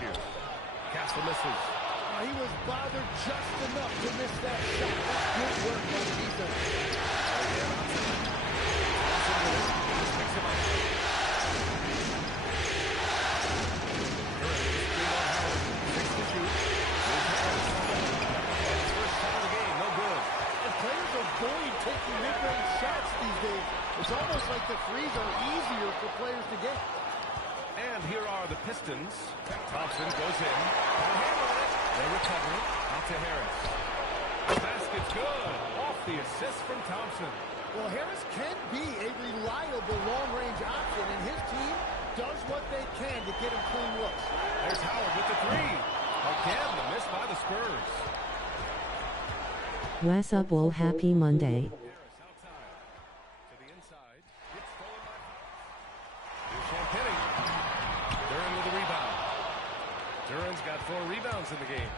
here. Castle misses. He was bothered just enough to miss that shot. That's good work by the defense. Just picks him up. Avoid taking mid-range shots these days. It's almost like the threes are easier for players to get. And here are the Pistons. Thompson goes in. They recover it. Out to Harris. The basket's good. Off the assist from Thompson. Well, Harris can be a reliable long-range option, and his team does what they can to get him clean looks. There's Howard with the three. Again, the miss by the Spurs. What's up, all? Happy Monday. To the inside. It's stolen by Here's Champagny. Duran with a rebound. Duran's got 4 rebounds in the game.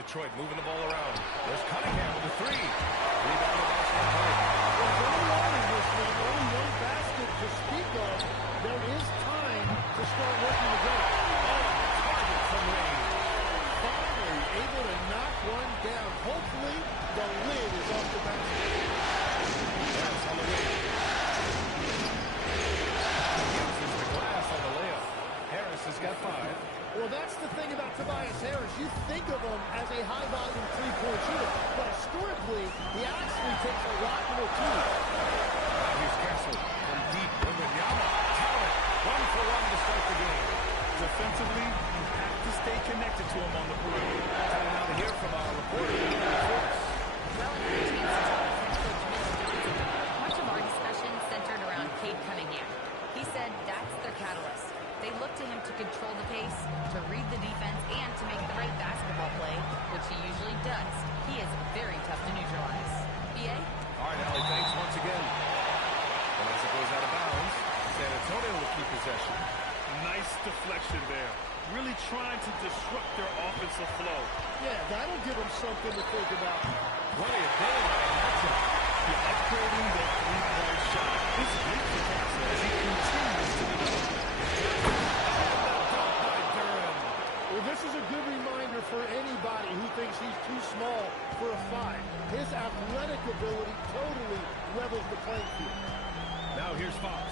Detroit moving the ball around. There's Cunningham with the three. Rebound by Champagny. Well, don't worry this one. Only one basket to speak of. There is time to start working the game. Target from Ray. Finally able to knock one down. Hopefully, the lid is off the basket. That's on the way. Uses the glass on the layup. Harris has got 5. Well, that's the thing about Tobias Harris. You think of him as a high-volume three-point shooter, but historically, he actually takes a lot more too. Here's Castle from deep. Wembanyama. Talent. 1 for 1 to start the game. Defensively, you have to stay connected to him on the perimeter. Time now to hear from our reporter. Much of our discussion centered around Cade Cunningham. He said that's their catalyst. They look to him to control the pace, to read the defense, and to make the right basketball play, which he usually does. He is very tough to neutralize. B.A.? All right, Allie, thanks once again. And as it goes out of bounds, San Antonio will keep possession. Nice deflection there. Really trying to disrupt their offensive flow. Yeah, that'll give them something to think about. 20 a day, that's it. Upgrading the three-point shot. It's big for Castle as he continues to develop. Well, this is a good reminder for anybody who thinks he's too small for a 5. His athletic ability totally levels the playing field. Now here's Fox.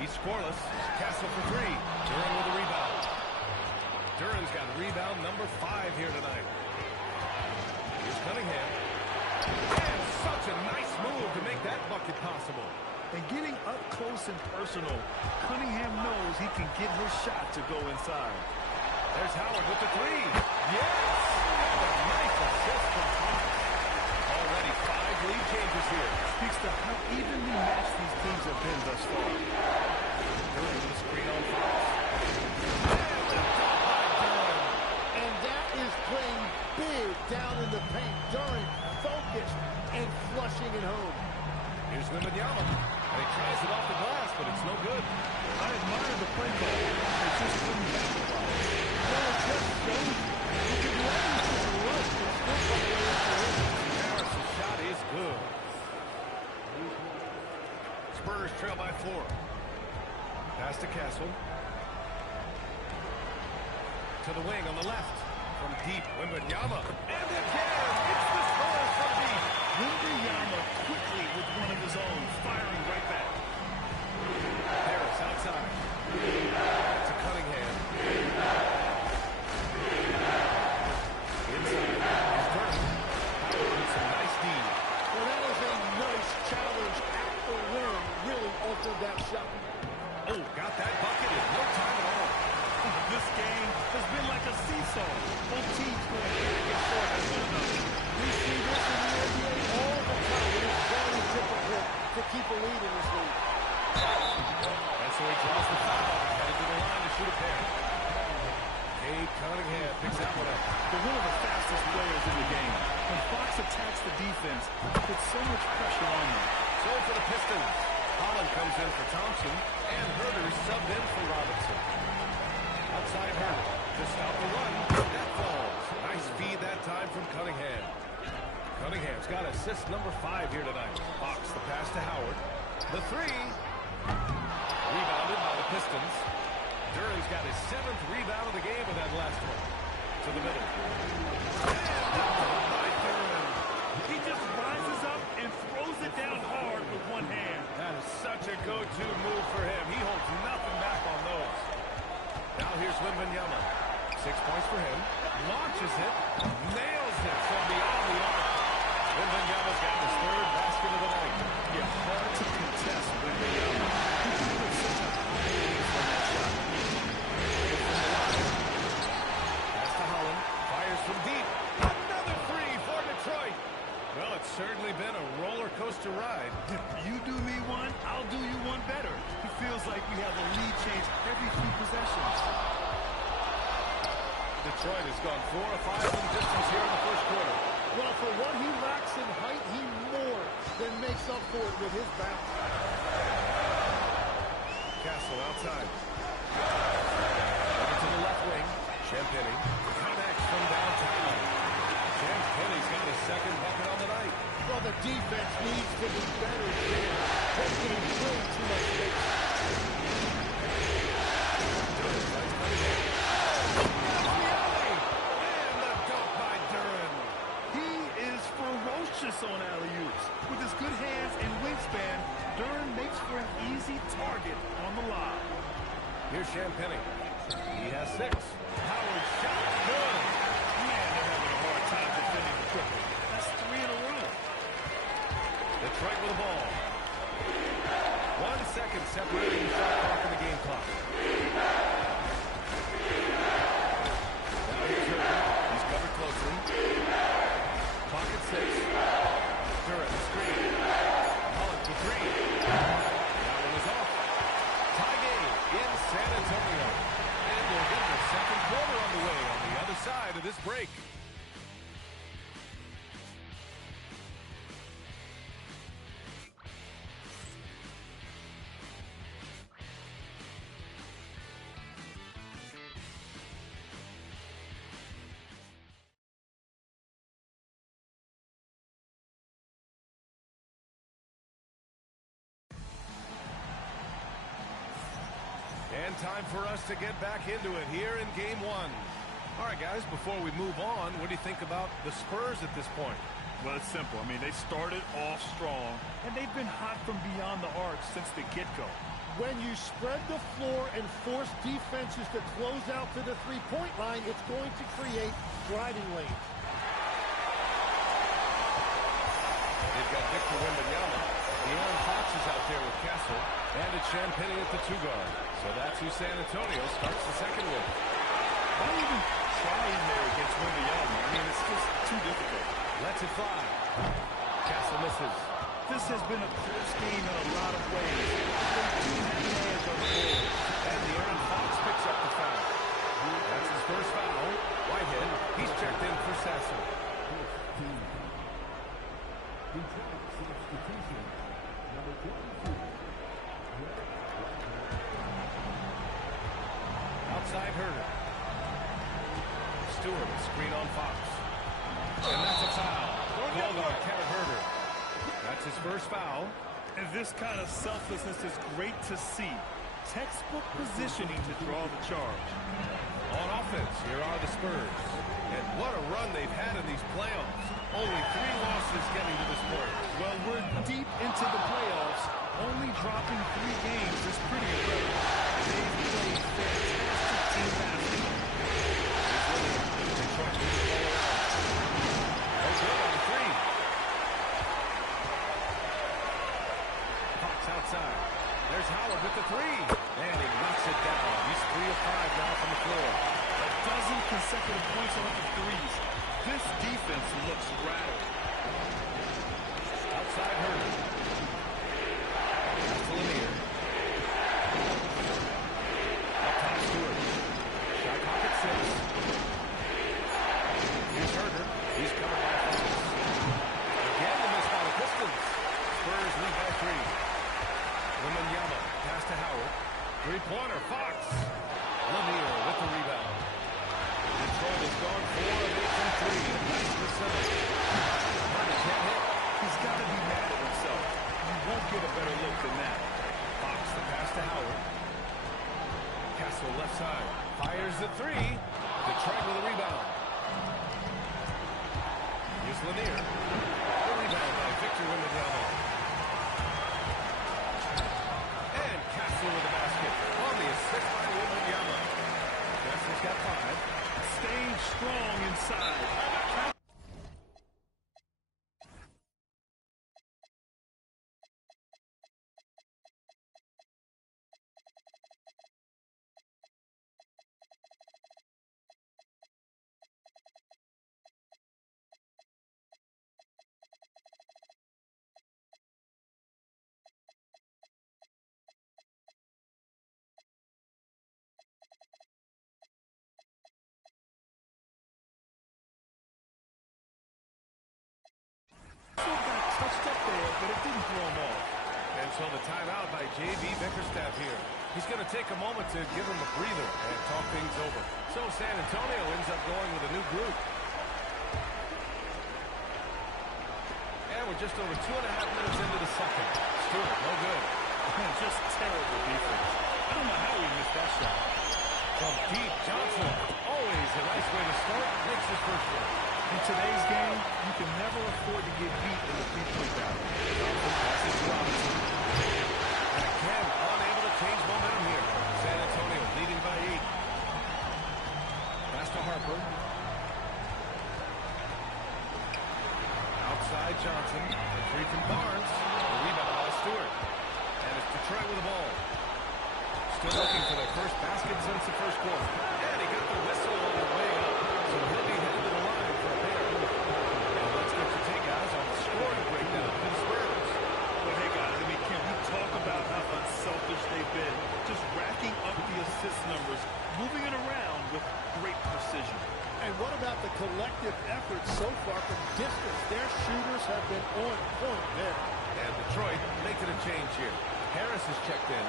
He's scoreless. Castle for 3. Duran with a rebound. Duran's got rebound number 5 here tonight. Here's Cunningham. And such a nice move to make that bucket possible. And getting up close and personal, Cunningham knows he can get his shot to go inside. There's Howard with the 3. Yes! And a nice assist from Fox. Already 5 lead changes here. Speaks to how evenly matched these teams have been thus far. Duran with a screen on Fox. And that is playing big down in the paint. Duran focused and flushing it home. Here's Wembanyama. And he tries it off the glass, but it's no good. I admire the play ball. It just couldn't capitalize. Well, it just shows you can do everything to rush and still find a way into it. Harris' shot is good. Spurs trail by 4. Pass to Castle. To the wing on the left. From deep, Wembanyama. And again, it's the score from deep. Wembanyama quickly with one of his own, firing right back. Harris outside. To Cunningham. Inside. Here's Durant. Howard with some nice D. Well, that is a nice challenge at the rim. Really altered that shot. Oh, got that bucket in no time at all. This game has been like a seesaw. Both teams going back and forth as one another. We see this in the NBA all the time. It is very difficult to keep a lead in this league. And so he draws the foul. Headed to the line to shoot a pair. Cade Cunningham picks that one up. They're one of the fastest players in the game. When Fox attacks the defense, it puts so much pressure on them. So for the Pistons, Holland comes in for Thompson, and Herter subbed in for Robinson. Outside Herter, just out the run, that falls. Nice feed that time from Cunningham. Cunningham's got assist number 5 here tonight. Fox the pass to Howard. The 3. Rebounded by the Pistons. Duran's got his 7th rebound of the game with that last one. To the middle. By Duran. He just rises up and throws it down hard with one hand. That is such a go-to move for him. He holds nothing back on those. Now here's Wembanyama. 6 points for him. Launches it. Nails it from beyond the arc. Wembanyama's got his 3rd basket of the night. Yeah, hard to contest Wembanyama. He put such a high aim from that shot. Pass to Holland. Fires from deep. Another 3 for Detroit. Well, it's certainly been a roller coaster ride. You do me one, I'll do you one better. It feels like we have a lead change every few possessions. Detroit has gone 4 of 5 in distance here in the first quarter. Well, for what he lacks in height, he more than makes up for it with his bounce. Castle outside. Over to the left wing. Champagny connects from downtown. Champagny's got his 2nd bucket on the night. Well, the defense needs to be better there. They're getting way too much space. Duran tries Cunningham. And the dunk by Duran. He is ferocious on alley-oops. With his good hands and wingspan, Duran makes for an easy target on the lob. Here's Champagny. He has 6. Howard shot. Good. Man, they're having a hard time defending the triple. That's 3 in a row. Detroit with the ball. 1 second separating the shot clock and the game clock. Now here's Herter. He's covered closely. Pocket 6. Duran, screen. Holland for 3. That one is off. Tie game in San Antonio. And we'll get the second quarter underway on the other side of this break. And time for us to get back into it here in Game 1. All right, guys, before we move on, what do you think about the Spurs at this point? Well, it's simple. I mean, they started off strong, and they've been hot from beyond the arc since the get-go. When you spread the floor and force defenses to close out to the three-point line, it's going to create driving lanes. They've got Victor Wembanyama. De'Aaron Fox is out there with Castle. And it's Champagny at the 2-guard. So that's who San Antonio starts the second with. Why even try in there against Wembanyama? I mean, it's just too difficult. Lets it fly. Castle misses. This has been a close game in a lot of ways. They do have an edge on the board. And De'Aaron Fox picks up the foul. That's his first foul. Whitehead, he's checked in for Sasser. Outside Herter. Stewart, screen on Fox. And that's a foul. Called on Kevin Herter. That's his first foul. And this kind of selflessness is great to see. Textbook positioning to draw the charge. On offense, here are the Spurs. And what a run they've had in these playoffs. Only 3 losses getting to this point. Well, we're deep into the playoffs. Only dropping 3 games is pretty incredible. They've played fantastic team basketball. Detroit moves the ball around. Oh, good on 3. Fox outside. There's Howard with the 3. And he knocks it down. He's 3 of 5 now from the floor. A dozen consecutive points off of threes. This defense looks rattled. Outside Herter. That's to Lanier. Up top Stewart. Shot clock at 6. Here's Herter. He's covered by Fox. Again the miss by the Pistons. Spurs lead by 3. Wembanyama pass to Howard. 3-pointer Fox. Lanier with the rebound. Detroit has gone 4 of 8 from 3. And that's the 7th. Herter can't hit. He's got to be mad at himself. You won't get a better look than that. Fox the pass to Howard. Castle left side. Fires the three. Detroit with a rebound. Here's Lanier. The rebound by Victor Wembanyama. And Castle with the basket. On the assist by Wembanyama. Castle's got 5. Staying strong inside. Touched up there, but it didn't throw him off. And so the timeout by J.V. Bickerstaff here. He's going to take a moment to give him a breather and talk things over. So San Antonio ends up going with a new group. And we're just over 2.5 minutes into the second. Stewart, no good. Just terrible defense. I don't know how he missed that shot. From deep, Johnson. Always a nice way to start. Makes his first one. In today's game, you can never afford to get beat in the three-point battle. Johnson passes to Robinson. And again, unable to change momentum here. San Antonio leading by 8. Pass to Harper. Outside Johnson. A three from Barnes. A rebound by Stewart. And it's Detroit with the ball. Still looking for their first basket since the first quarter. And he got the whistle on the way up. So he'll be headed to the line for a pair. And let's get your take, guys, on the scoring breakdown for the Spurs. Well, hey, guys, I mean, can we talk about how unselfish they've been? Just racking up the assist numbers, moving it around with great precision. And what about the collective effort so far from distance? Their shooters have been on point there. And Detroit making a change here. Harris is checked in.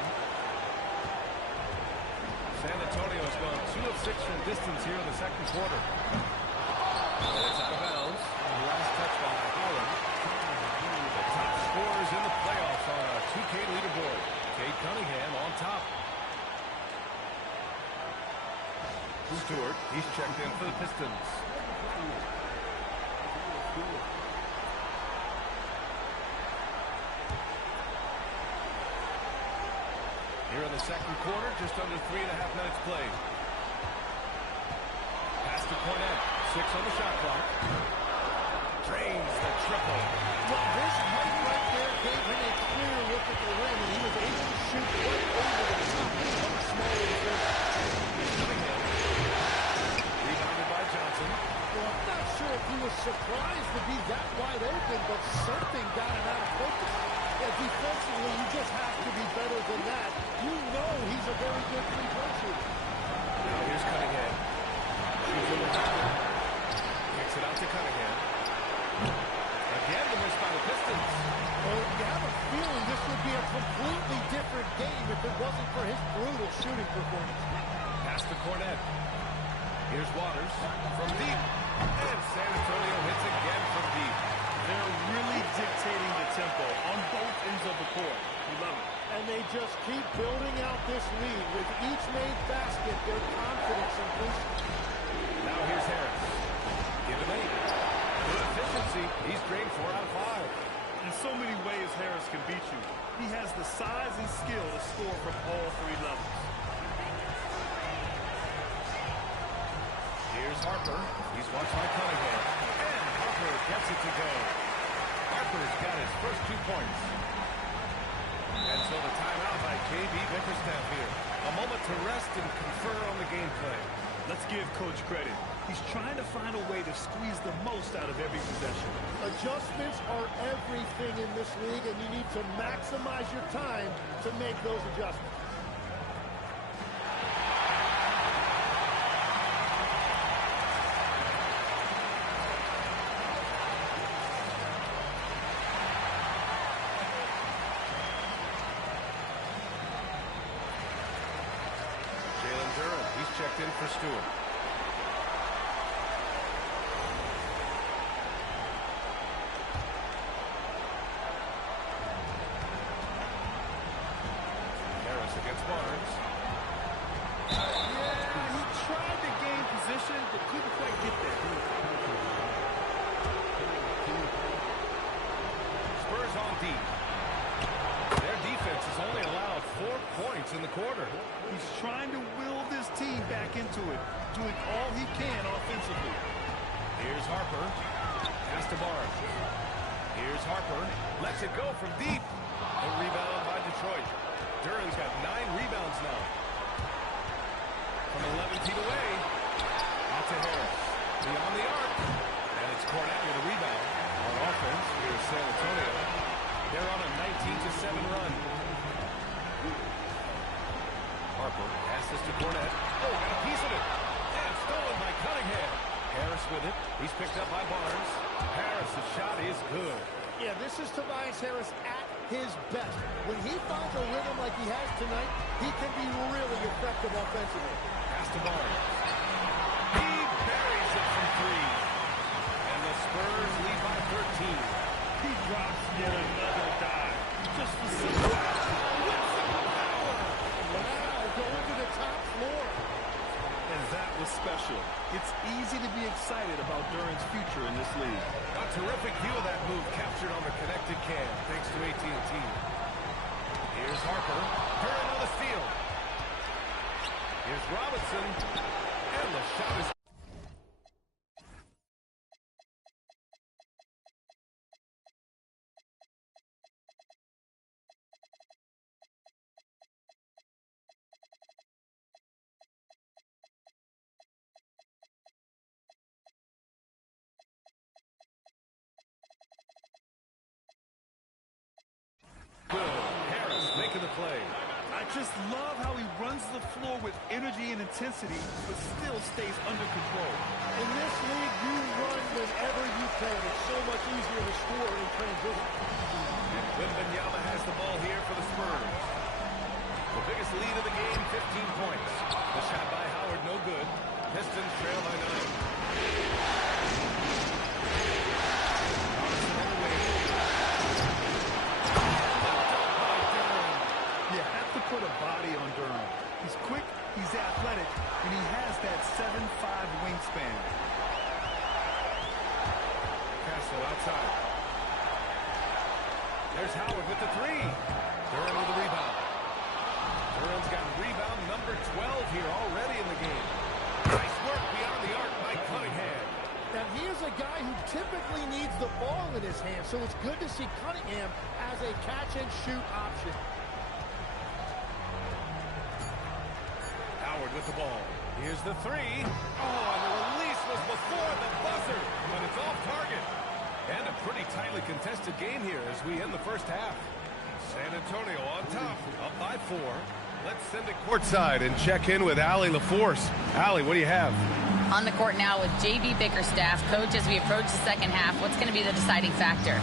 San Antonio has gone 2 of 6 from distance here in the second quarter. And it's out of bounds. The last touch by Holland. The top scorers in the playoffs on our 2K leaderboard. Cade Cunningham on top. Stewart, he's checked in for the Pistons. Here in the second quarter, just under 3.5 minutes played. Pass to Cornette. 6 on the shot clock. Drains the triple. Well, this height right there gave him a clear look at the rim, and he was able to shoot right over the top. Much smaller defender. Cunningham. Rebounded by Johnson. Well, I'm not sure if he was surprised to be that wide open, but something got him out of focus. Yeah, defensively, you just have to be better than that. You know he's a very good three-point shooter. Now here's Cunningham. Shoots over Harper. Kicks it out to Cunningham. Again, the miss by the Pistons. Well, you have a feeling this would be a completely different game if it wasn't for his brutal shooting performance. Pass to Cornette. Here's Waters from deep. And San Antonio hits again from deep. They're really dictating the tempo on both ends of the court. We love it. And they just keep building out this lead. With each made basket, their confidence increases. Now here's Harris. Give him 8. Good efficiency. He's drained 4 out of 5. In so many ways, Harris can beat you. He has the size and skill to score from all 3 levels. Here's Harper. He's watched by Cunningham. And Harper gets it to go. Harper's got his first 2 points. And so the timeout by J.V. Bickerstaff here. A moment to rest and confer on the gameplay. Let's give Coach credit. He's trying to find a way to squeeze the most out of every possession. Adjustments are everything in this league, and you need to maximize your time to make those adjustments. Checked in for Stewart. Harris against Barnes. He's trying to will this team back into it, doing all he can offensively. Here's Harper. Pass to Barnes. Here's Harper. Lets it go from deep. A rebound by Detroit. Duran's got 9 rebounds now. From 11 feet away. Out to Harris. Beyond the arc. And it's Cornette with a rebound. On offense, here's San Antonio. They're on a 19-7 run. Harper passes to Cornette. Oh, got a piece of it. And stolen by Cunningham. Harris with it. He's picked up by Barnes. Harris' shot is good. Yeah, this is Tobias Harris at his best. When he finds a rhythm like he has tonight, he can be really effective offensively. Pass to Barnes. He buries it from 3. And the Spurs lead by 13. He drops yet another dive. Just for some power. Wow, going to the top floor. And that was special. It's easy to be excited about Duran's future in this league. A terrific view of that move captured on the connected cam, thanks to AT&T. Here's Harper. Duran on the steal. Here's Robinson. And the shot is... Harris making the play. I just love how he runs the floor with energy and intensity, but still stays under control. In this league, you run whenever you can. It's so much easier to score in transition. And Wembanyama has the ball here for the Spurs. The biggest lead of the game, 15 points. The shot by Howard, no good. Pistons trail by 9. Thompson on the wing. You have to put a body on Duran. He's quick, he's athletic, and he has that 7'5" wingspan. Castle outside. There's Howard with the 3. Duran with the rebound. Duran's got rebound number 12 here already in the game. Nice work beyond the arc by Cunningham. And he is a guy who typically needs the ball in his hand, so it's good to see Cunningham as a catch-and-shoot option. Howard with the ball. Here's the 3. Oh, and the release was before the buzzer, but it's off target. And a pretty tightly contested game here as we end the first half. San Antonio on top, up by 4. Let's send it courtside and check in with Allie LaForce. Allie, what do you have? On the court now with J.B. Bickerstaff. Coach, as we approach the second half, what's going to be the deciding factor?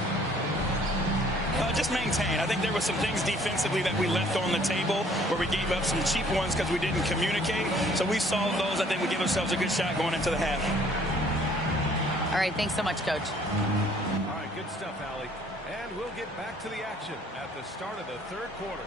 Just maintain. I think there were some things defensively that we left on the table where we gave up some cheap ones because we didn't communicate. So we solved those. I think we give ourselves a good shot going into the half. All right, thanks so much, Coach. All right, good stuff, Allie. And we'll get back to the action at the start of the third quarter.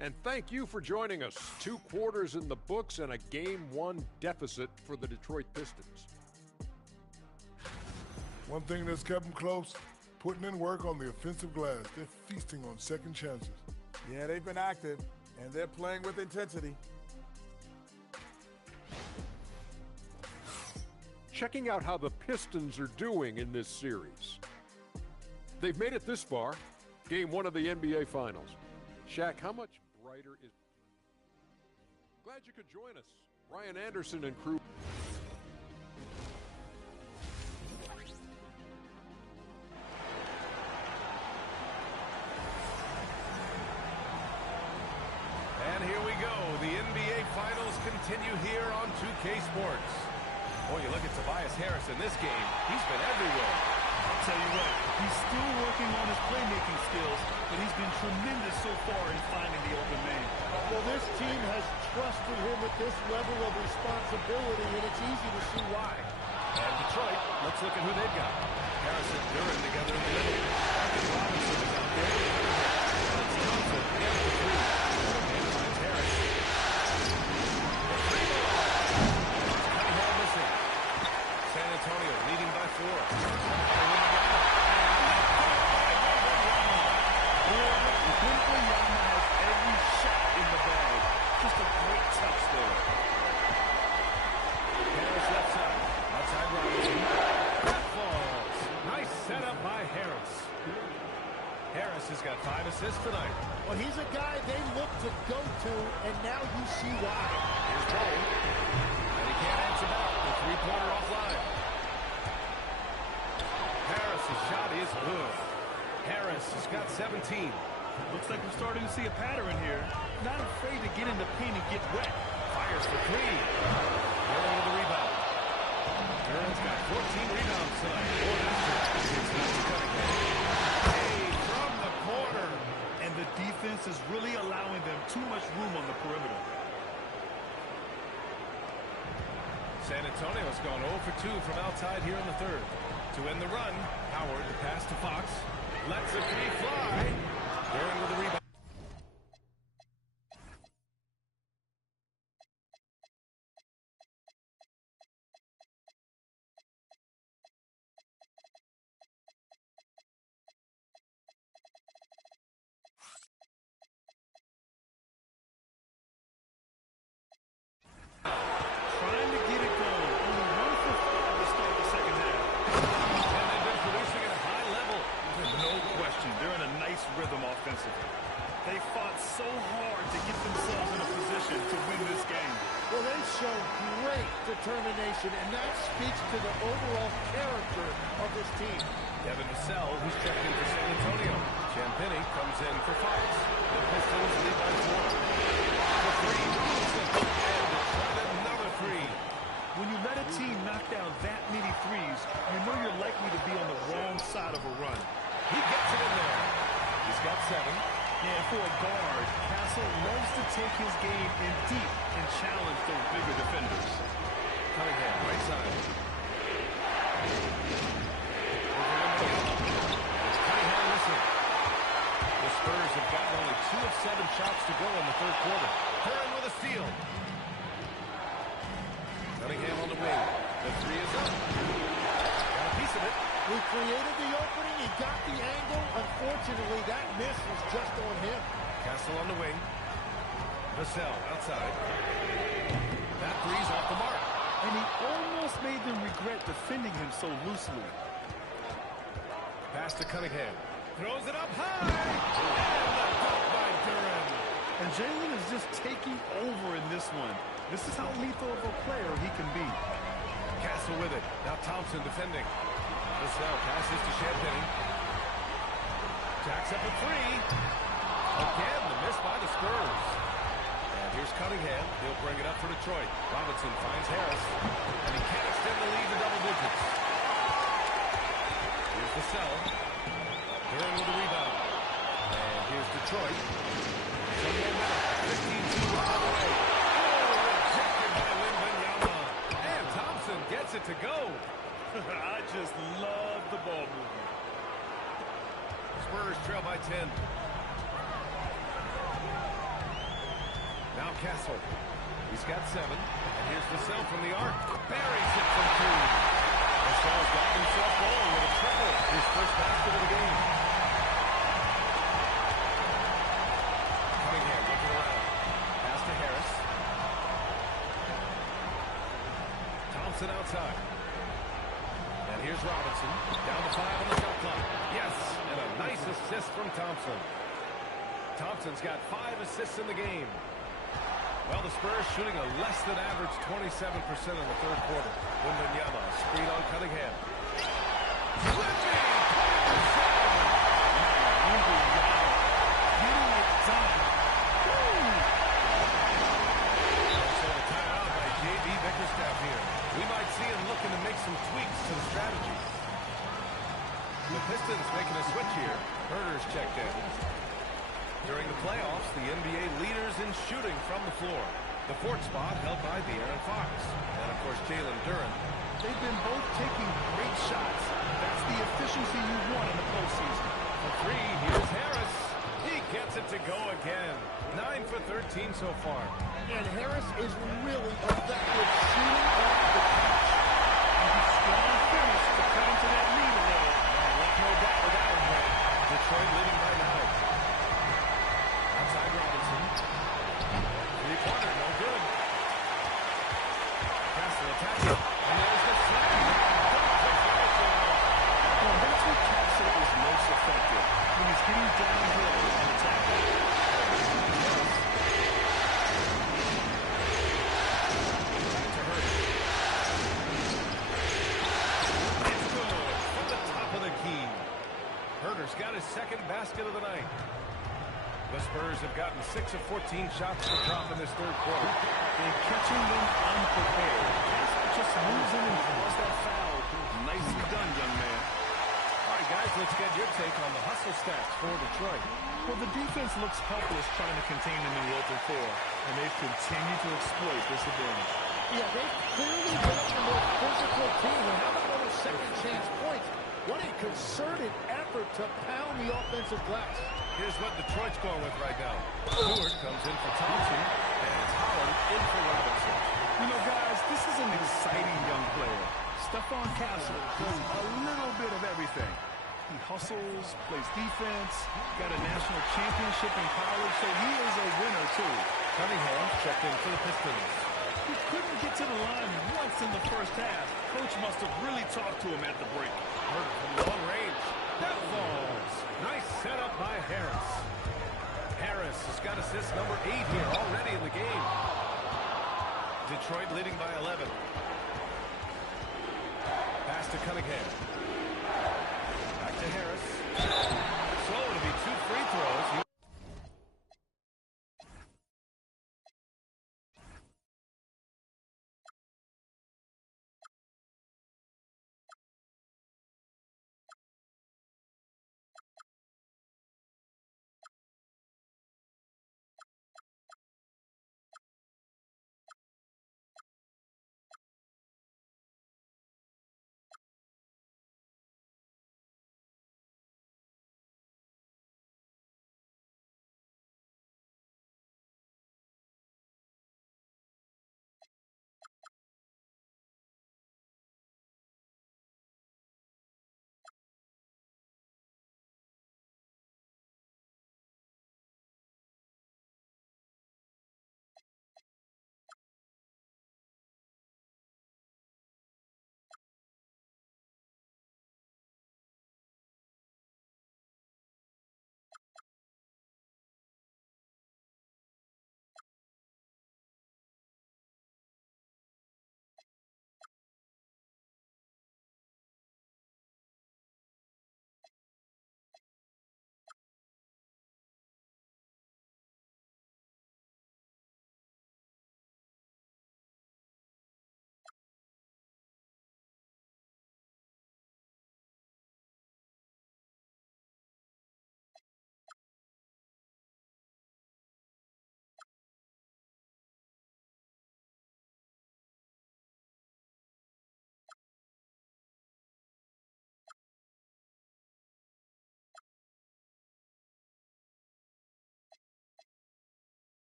And thank you for joining us. 2 quarters in the books and a Game 1 deficit for the Detroit Pistons. One thing that's kept them close, putting in work on the offensive glass. They're feasting on second chances. Yeah, they've been active, and they're playing with intensity. Checking out how the Pistons are doing in this series. They've made it this far. Game 1 of the NBA Finals. Shaq, how much brighter is... Glad you could join us. Ryan Anderson and crew. And here we go. The NBA Finals continue here on 2K Sports. Boy, you look at Tobias Harris in this game. He's been everywhere. I'll tell you what, he's still working on his playmaking skills, but he's been tremendous so far in finding the open man. Well, this team has trusted him with this level of responsibility, and it's easy to see why. And Detroit, let's look at who they've got. Harris and Duran together in the middle. Duncan Robinson is out there. It's Thompson, and the 3. And finds Harris. The 3 ball. assists tonight. Well, he's a guy they look to go to, and now you see why. Here's Cole. And he can't answer back. The three-pointer offline. Harris's shot is good. Harris has got 17. Looks like we're starting to see a pattern here. Not afraid to get in the paint and get wet. Fires for three. Duran with the rebound. Duran's got 14 rebounds tonight. It's not Cunningham. Hey, from the corner. And the defense is really allowing them too much room on the perimeter. San Antonio's gone 0 for 2 from outside here in the third. To end the run, Howard, the pass to Fox. Lets a three fly. Duran with the rebound. Trying to get it going. Only 1 for 5 to start the second half. And they've been producing at a high level. No question, they're in a nice rhythm offensively. They fought so hard to get themselves in a position to win this game. Well, they show great determination, and that speaks to the overall character of this team. Devin Vassell, who's checked in for San Antonio. Champagny comes in for Fox. The Pistons lead by 4. For three. And another three. When you let a team knock down that many threes, you know you're likely to be on the wrong side of a run. He gets it in there. He's got 7. And for a guard, Castle loves to take his game in deep and challenge those bigger defenders. Cunningham, right side. Cunningham missing. The Spurs have gotten only 2 of 7 shots to go in the third quarter. Duran with a steal. Cunningham on the wing. The three is up. Got a piece of it. He created the opening. He got the angle. Unfortunately, that miss was just on him. Castle on the wing. Vassell outside. That three's off the mark. And he almost made them regret defending him so loosely. Pass to Cunningham. Throws it up high. And the dunk by Duran. And Jalen is just taking over in this one. This is how lethal of a player he can be. Castle with it. Now Thompson defending. Vassell passes to Champagny. Jacks up a three. Again, the miss by the Spurs. And here's Cunningham. He'll bring it up for Detroit. Robinson finds Harris. And he can't extend the lead to double digits. Here's Vassell. Duran with the rebound. And here's Detroit. Some momentum. 15-2 on the way. Oh, rejected by Wembanyama. And Thompson gets it to go. I just love the ball movement. Spurs trail by 10. Now Castle. He's got 7. And here's Vassell from the arc. Buries it from 2. Vassell's got himself going with a triple. His first basket of the game. Cunningham looking around. Pass to Harris. Thompson outside. And here's Robinson. Down to 5 on the shot clock. Yes, and a nice assist from Thompson. Thompson's got 5 assists in the game. Well, the Spurs shooting a less than average 27% in the third quarter. Wembanyama, screen on Cunningham. Flipping! Getting it done. So the timeout by J.B. Bickerstaff here. We might see him looking to make some tweaks to the strategy. The Pistons making a switch here. Herder's checked in. During the playoffs, the NBA leaders in shooting from the floor. The 4th spot held by De'Aaron Fox. And, of course, Jalen Duran. They've been both taking great shots. That's the efficiency you want in the postseason. For 3, here's Harris. He gets it to go again. 9 for 13 so far. And Harris is really effective shooting off the catch. Strong finish to cut into that lead a little. Left no doubt with that one. Detroit leading by 9. Outside Robinson. Three-pointer, no good. Castle attacking. And there's the slam. Well, that's what Castle is most effective. When he's getting downhill and second basket of the night. The Spurs have gotten 6 of 14 shots to drop in this third quarter. They're catching them unprepared. Casper just moves in and draws that foul. Nicely done, young man. All right, guys, let's get your take on the hustle stats for Detroit. Well, the defense looks helpless trying to contain the Milwaukee core, and they've continued to exploit this advantage. Yeah, they've clearly been the more physical team. They haven't won a second chance points. What a concerted effort to pound the offensive glass. Here's what Detroit's going with right now. Stewart comes in for Thompson, and it's Holland in for Robinson. You know, guys, this is an exciting young player. Stephon Castle does a little bit of everything. He hustles, plays defense, got a national championship in college, so he is a winner, too. Cunningham checked in for the Pistons. He couldn't get to the line once in the first half. Coach must have really talked to him at the break. Hurt from long range. That falls. Nice setup by Harris. Harris has got assist number 8 here already in the game. Detroit leading by 11. Pass to Cunningham. Back to Harris. So it'll be 2 free throws.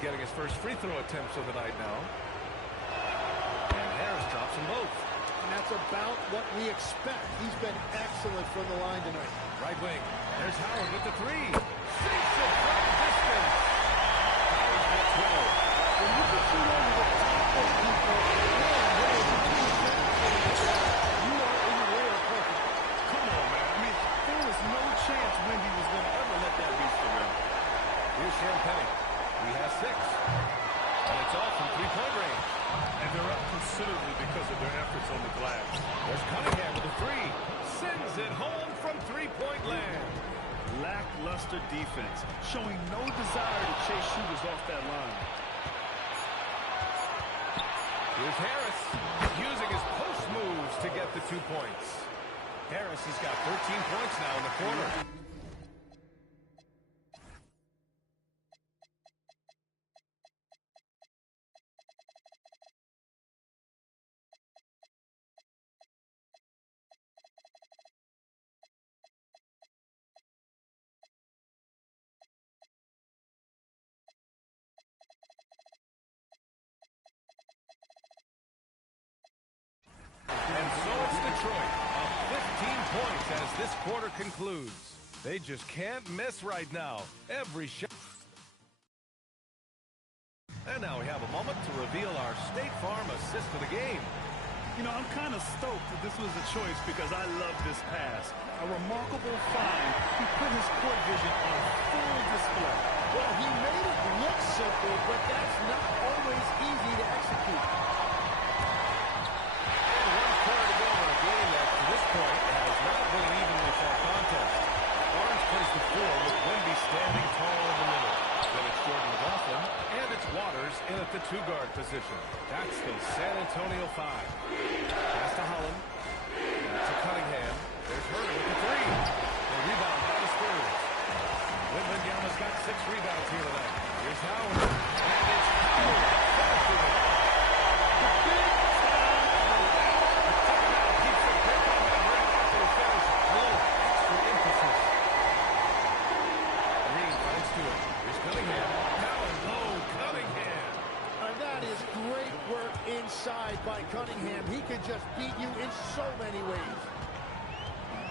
getting his first free throw attempts of the night now. And Harris drops them both. And that's about what we expect. He's been excellent from the line tonight. Right wing. There's Howard with the three. Sinks it from distance. Howard's got 12. When you can shoot over the top of people, you are in the way of perfect. Come on, man. I mean, there was no chance Wendy was going to ever let that reach the rim. Here's Champagne. He has 6. And it's all from three-point range. And they're up considerably because of their efforts on the glass. There's Cunningham with the three. Sends it home from three-point land. Lackluster defense, showing no desire to chase shooters off that line. Here's Harris, using his post moves to get the 2 points. Harris, he's got 13 points now in the quarter. And so it's Detroit, up 15 points as this quarter concludes. They just can't miss right now. Every shot. And now we have a moment to reveal our State Farm assist of the game. You know, I'm kind of stoked that this was a choice because I love this pass. A remarkable find. He put his court vision on full display. Well, he made it look simple, but that's not always easy to execute. Point has not been an evenly fought contest. Barnes plays the 4 with Wemby standing tall in the middle. Then it's Jordan McLaughlin, and it's Waters in at the 2-guard position. That's the San Antonio 5. Pass to Holland. To Cunningham. There's Herder with the 3. The rebound by the Spurs. Wembanyama's got 6 rebounds here tonight. Here's Howard. And it's Howard. Finishing it off. Inside by Cunningham. He can just beat you in so many ways.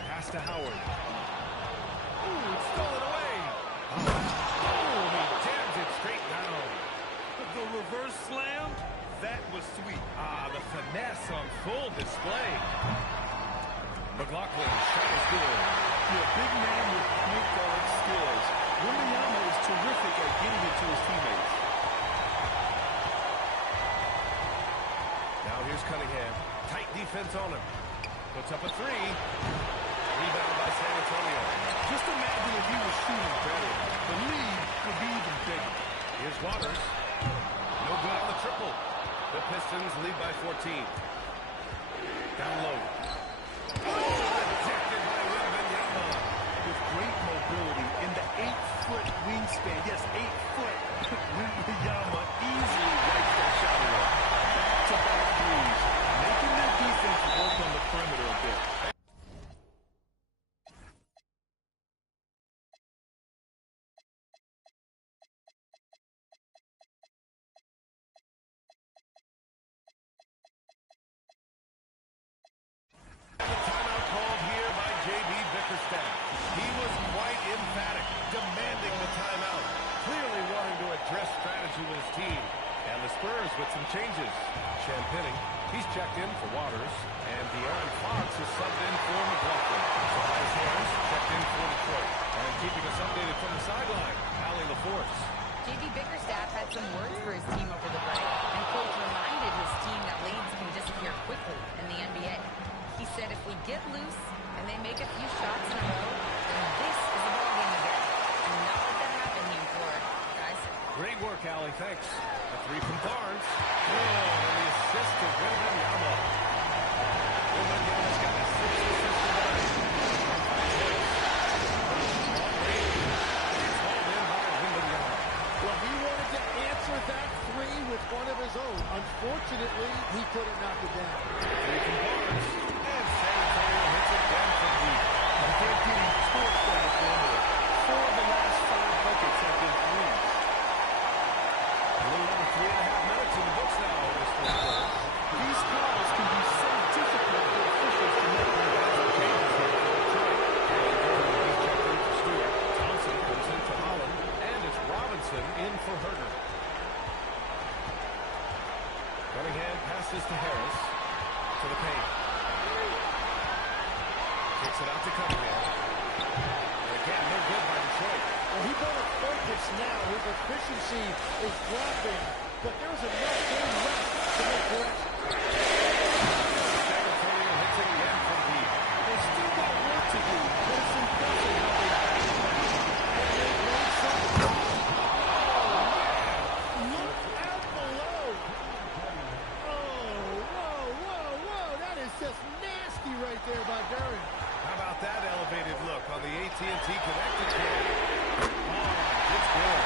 Pass to Howard. Ooh, it's stolen away. Oh, he jams it straight down. The reverse slam, that was sweet. The finesse on full display. McLaughlin, shot is good. You're a big man with point guard skills. Wembanyama is terrific at getting it to his teammates. Here's Cunningham. Tight defense on him. Puts up a 3. Rebound by San Antonio. Just imagine if he was shooting better. The lead would be even bigger. Here's Waters. No good on the triple. The Pistons lead by 14. Down low. Rejected by Wembanyama. With great mobility in the 8-foot wingspan. Yes, 8 foot. Wembanyama easily wipes that shot away. Back-to-back threes, making their defense work on the perimeter a bit. Timeout called here by J.B. Bickerstaff. He was quite emphatic, demanding the timeout, clearly wanting to address strategy with his team. And the Spurs with some changes. Champagnie, he's checked in for Waters, and De'Aaron Fox is subbed in for McLaughlin. Tobias Harris checked in for Detroit. And keeping us updated from the sideline, Allie LaForce. J.B. Bickerstaff had some words for his team over the break, and coach reminded his team that leads can disappear quickly in the NBA. He said if we get loose and they make a few shots in a row, then this is a ballgame again. Do not let that happen here, Florida, guys. Great work, Allie. Thanks. A 3 from Barnes. Oh, and the assist to Wembanyama. Wembanyama's got a 6th assist tonight. It's hauled in by Wembanyama. Well, he wanted to answer that 3 with one of his own. Unfortunately, he couldn't knock it down. 3 from Barnes. And San Antonio hits it down from deep. And they're getting torched on the perimeter. 4 of the last 5 buckets have been threes. Passes to Harris. To the paint. Kicks it out to Cunningham. And again, no good by Detroit. Well, he better focus now. His efficiency is dropping, but there's enough game left to make corrections. San Antonio hits it again from deep. They still got work to do, but it's impressive how they back it up. And they made some. Look out below. Whoa. That is just nasty right there by Duran. How about that elevated look on the AT&T connected cam? It's good.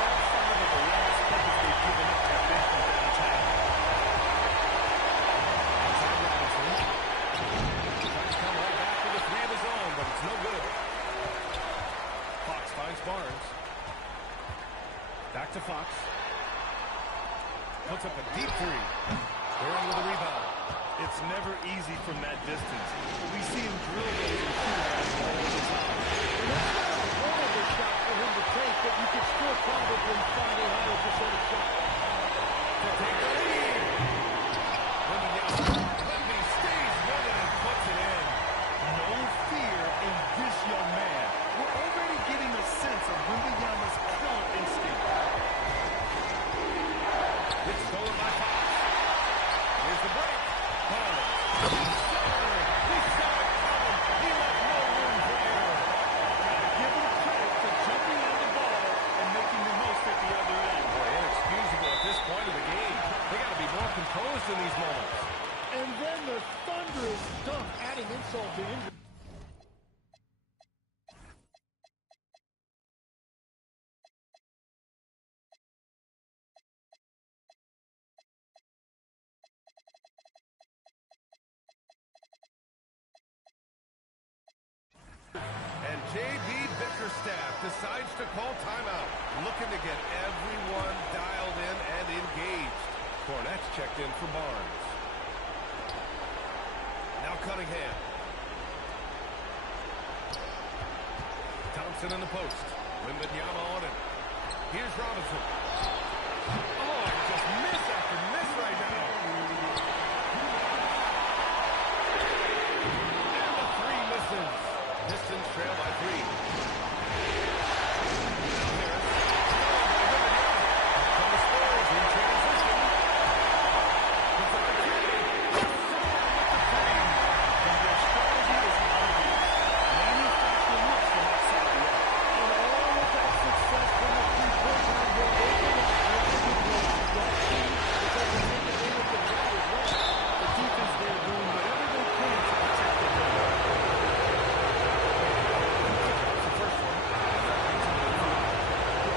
All 5 of the last buckets they've given up have been from downtown. Outside Robinson. Trying to come right back with a 3 of his own, but it's no good. Fox finds Barnes. Back to Fox. Puts up a deep 3. Duran with a rebound. It's never easy from that distance. We see him drill those and shoot around all the time. And that's not a horrible shot for him to take, but you could still probably find a 100% shot. To take the lead. Wemby stays with it and puts it in. No fear in this young man. We're already getting a sense of Wembanyama's killer instinct. It's stolen by Fox. Here's the break. Barnes. He saw it coming. He left no room for error. Gotta give him credit for jumping on the ball and making the most at the other end. Boy, inexcusable at this point of the game. They got to be more composed in these moments. And then the thunderous dunk, adding insult to injury. And J.B. Bickerstaff decides to call timeout, looking to get everyone dialed in and engaged. Cornette's checked in for Barnes. Now Cunningham. Thompson in the post. Wembanyama on him. Here's Robinson. Oh, just miss after miss right now. And the 3 misses. Pistons trail by 3. Now Harris. From the Spurs in transition. Puts up a 3. And their strategy is obvious. Manufacture looks from outside the arc. And all of that success from the three-point line will open up every goal. That team is at the end of the ball as well. The defense there doing whatever they can to protect the ball. The first one.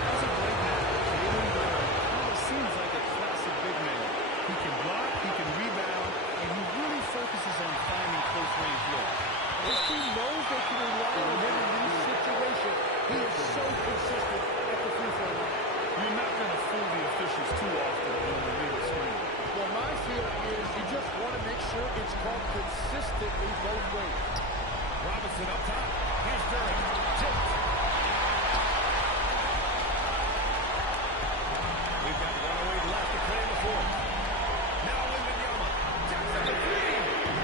As of right now, Jalen Brown kind of seems like a classic big man. He can block, he can rebound, and he really focuses on finding close-range looks. This team knows they can rely on him in these situations. He is so consistent at the free throw line. You're not going to fool the officials too often on the legal screen. Well, my feeling is you just want to make sure it's called consistently both ways. Robinson up top. Here's Duran. Tipped. We've got 1:08 left to play in the fourth. Now Wembanyama. Jacks up the 3.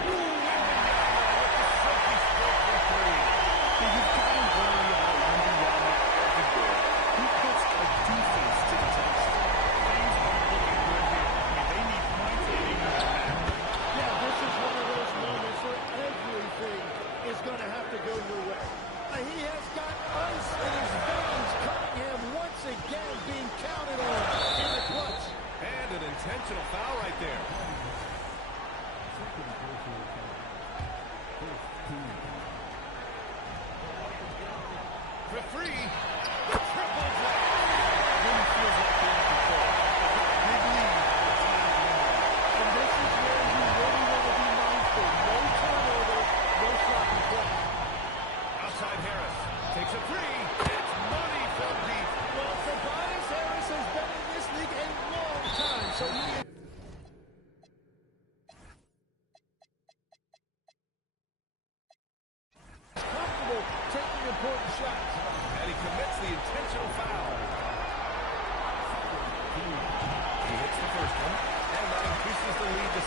Ooh, Wembanyama with the silky stroke for 3. You've got to worry about Wembanyama everywhere. He puts a defense to the test. Things aren't looking good here. I mean, they need points and they need to matter. Yeah, this is one of those moments where everything is going to have to go your way. He has got a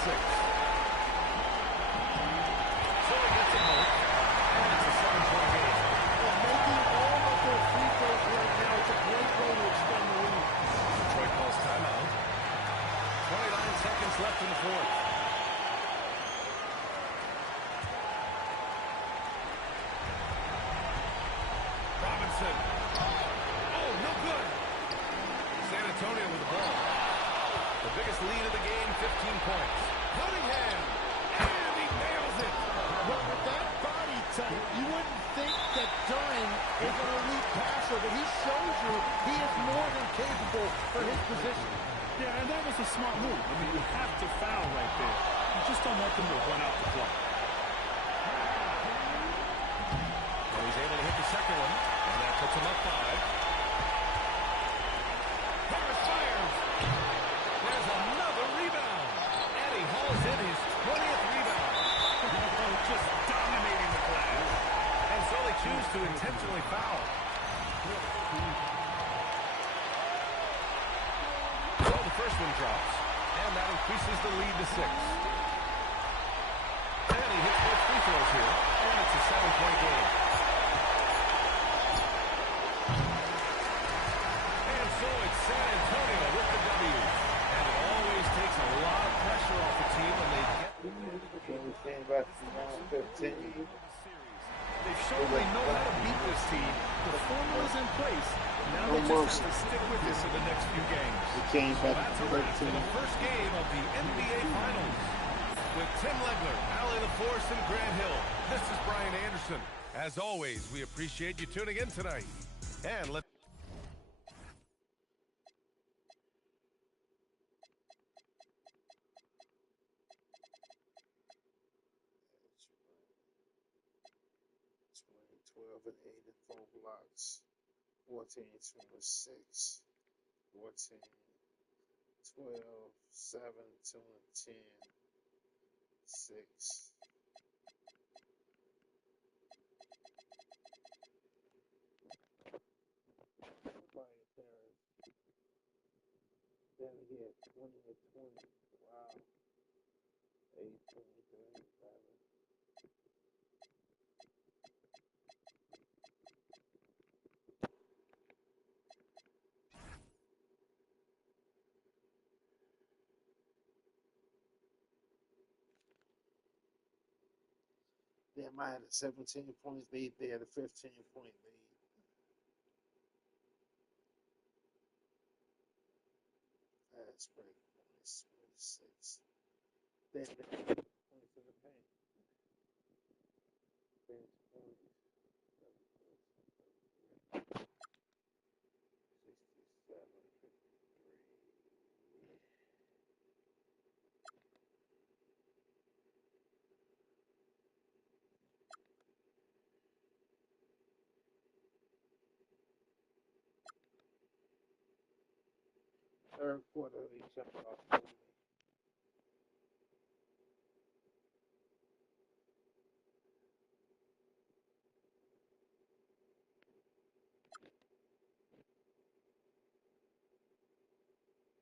6. So he gets them both, and it's a 7-point game. Well, making all of their free throws right now is a great way to extend the lead. Detroit calls timeout. 29 seconds left in the fourth. Robinson. Oh, no good. San Antonio with the ball. The biggest lead of the game, 15 points. Cunningham. And he nails it. Well, with that body type, you wouldn't think that Durant is an elite passer, but he shows you he is more than capable for his position. Yeah, and that was a smart move. I mean, you have to foul right there. You just don't want them to run out the clock. And he's able to hit the second one, and that puts him up 5. Harris fires. There's another rebound. And he hauls in his 20th rebound. Just dominating the glass. And so they choose to intentionally foul. So the first one drops, and that increases the lead to 6. And he hits both free throws here, and it's a 7-point game. And so it's San Antonio with the W. And it always takes a lot of pressure off the team when they get... They've shown they know how to beat this team. The formula's in place. Now they just have to stick with this in the next few games. So that's a wrap for the first game of the NBA Finals. With Tim Legler, Allie LaForce, and Grant Hill, this is Brian Anderson. As always, we appreciate you tuning in tonight. And let's... And 8 and 4 blocks, 14, 26, 14, 12, 7, 2, and 10, 6. Then he had 20 and 20. Wow. 8, 20, 37. Then I had a 17 point lead. They had a 15-point lead. Fast break points, 26. Then points in the paint. Bench points, 67, 53. Third quarter, they jumped off early.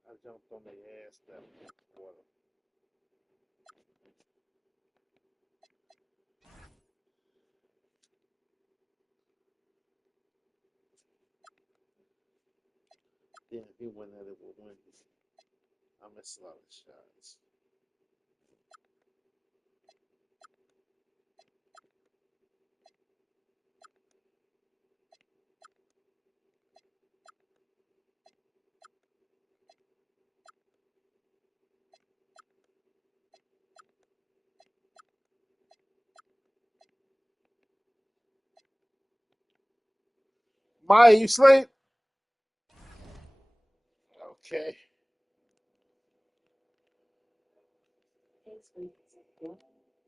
I jumped on their ass that quarter. Then he went at it with Wendy. I missed a lot of shots. Maya, you sleep? Okay.